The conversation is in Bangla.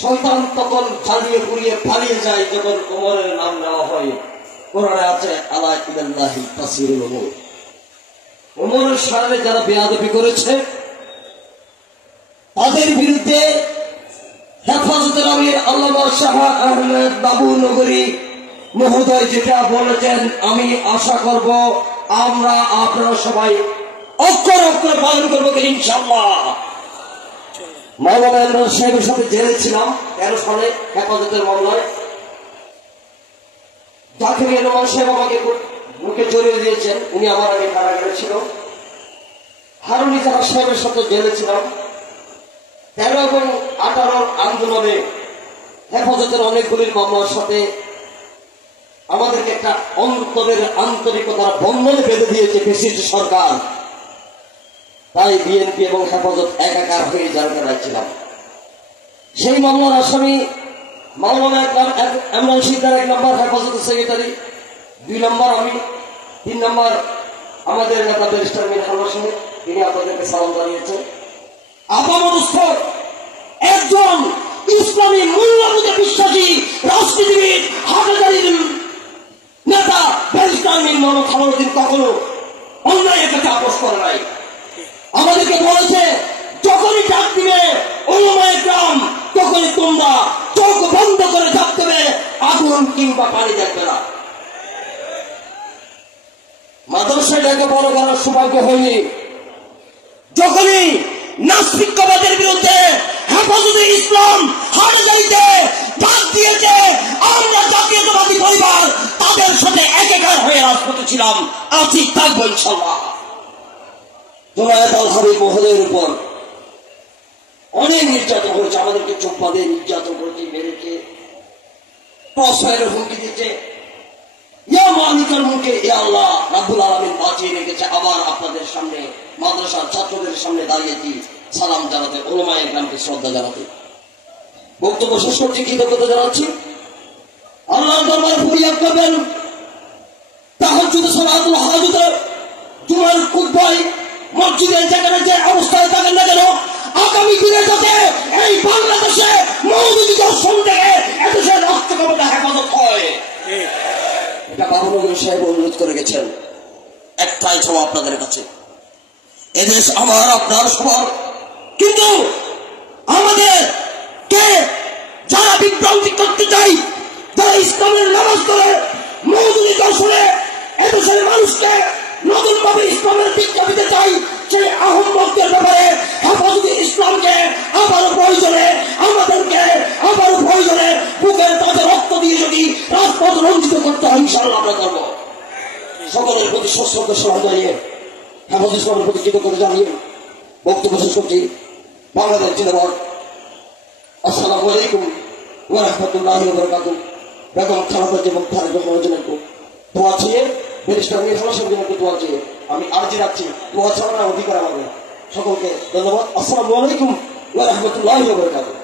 শয়তান তখন জ্বালিয়ে পুড়িয়ে পালিয়ে যায় যখন ওমরের নাম নেওয়া হয়। কোরআনে আছে আলা ইলাল্লাহি তাসিরুল উমুর। ওমরের সামনে যারা বেয়াদবি করেছে তাদের বিরুদ্ধে হেফাজতের আমির আল্লামা শাহ আহমেদ বাবুনগরী মহোদয় যেটা বলেছেন, আমি আশা করব আমরা আপনারা সবাই অক্ষর অক্ষর পালন করবো ইনশাআল্লাহ। মাওলানা ইমরান সাহেবের সাথে জেলে ছিলাম 13 সালে হেফাজতের মামলায়। জাকির রহমান সাহেব আমাকে মুখে জড়িয়ে দিয়েছেন, উনি আমার আগে কারাগারে ছিল। হারুন ইজাহার সাহেবের সাথে জেলে ছিলাম। 13 এবং 18 আন্দোলনে হেফাজতের অনেকগুলির মামলার সাথে আমাদেরকে একটা অন্তরের আন্তরিকতার বন্ধনে বেঁধে দিয়েছে ফ্যাসিস্ট সরকার। তাই বিএনপি এবং হেফাজত একাকার হয়ে জেলখানায় ছিলাম। সেই মামলার আসামি মাওলানা ইমরান সিকদার 1 নম্বর হেফাজতের সেক্রেটারি, 2 নম্বর আমি, 3 নম্বর আমাদের নেতা ব্যারিস্টার মীর হামজা সাহেব, তিনি আপনাদেরকে সালাম জানিয়েছেন। আপামদস্থ একজন ইসলামী মূল্যবোধে বিশ্বাসী রাজনীতিবিদ হাজারীর নেতা ব্যারিস্টার মীর মোহাম্মদ খামরুদ্দিন কখনো অন্যায় একটা আপোষ করে নাই। আমাদেরকে বলেছে যখনই ডাক দিবে ওলামায়ে কেরাম তখনই তোমরা চোখ বন্ধ করে থাকবে, আগুন কিংবা পানি দেখবে না। মাদ্রাসায় ডেকে বড় করার সৌভাগ্য হয়নি। যখনই নাস্তিকবাদের বিরুদ্ধে হেফাজতে ইসলাম হাটহাজারীতে ডাক দিয়েছে, আমরা জাতীয়তাবাদী পরিবার তাদের সাথে একাকার হয়ে রাজপথে ছিলাম, আছি, থাকবো ইনশাআল্লাহ। জোনায়েদ আল হাবিব মহোদয়ের উপর অনেক নির্যাতন করেছে, আমাদেরকে চোখ বাঁধে নির্যাতন করেছে, মেরেছে, প্রশ্রয়ের হুমকি দিচ্ছে। ইয়া মালিকাল মুলকে ইয়া আল্লাহ রাব্বুল আলামিন বাঁচিয়ে রেখেছে। আবার আপনাদের সামনে মাদ্রাসার ছাত্রদের সামনে দাঁড়িয়েছি সালাম জানাতে, ওলামায়ে কেরামকে শ্রদ্ধা জানাতে। বক্তব্য শেষ করছি, কৃতজ্ঞতা জানাচ্ছি। আল্লাহর দরবারে ফরিয়াদ করবেন তাহাজ্জুদ সালাতুল হাজতে জুমার খুতবায় মসজিদের যেখানে যে অবস্থায় থাকেন না কেন, আগামী দিনে যাতে এই বাংলাদেশে মৌলবী দর্শন থেকে এদেশের রাষ্ট্র ক্ষমতা হেফাজত হয়, এটা বাবুনগরী সাহেব অনুরোধ করে গেছেন। একটাই জবাব আপনাদের কাছে, এদেশ আমার, আপনার সবার, কিন্তু আমাদের কে যারা বিভ্রান্তি করতে চাই, যারা ইসলামের নামাজ করে মৌলবী দর্শনে এদেশের মানুষকে নতুন ভাবে ইসলামের দীক্ষা দিতে চাই, সেই আহম্মকদের ব্যাপারে হেফাজতে ইসলামকে আবারও প্রয়োজনে আমাদেরকে আবারও প্রয়োজনে বুকের তাজে রক্ত দিয়ে যদি রাজপথ রঞ্জিত করতে হয় ইনশাআল্লাহ আমরা করব। সকলের প্রতি সশ্রদ্ধ সালাম জানিয়ে হেফাজতে ইসলামের প্রতি কৃতজ্ঞতা জানিয়ে বক্তব্য শেষ করছি। বাংলাদেশ জিন্দাবাদ। আসসালামু আলাইকুম ওয়া রাহমাতুল্লাহি ওয়া বারাকাতুহু। বেগম খালেদা জিয়া তারেক রহমানের দোয়া চেয়ে ব্যারিস্টার মীর হামজা সাহেবের দোয়া চেয়ে আমি আরজি রাখছি, দোয়া ছাড়া অধিকার আমাদের। সকলকে ধন্যবাদ। আসসালামু আলাইকুম ওয়া রাহমাতুল্লাহি ওয়া বারাকাতুহু।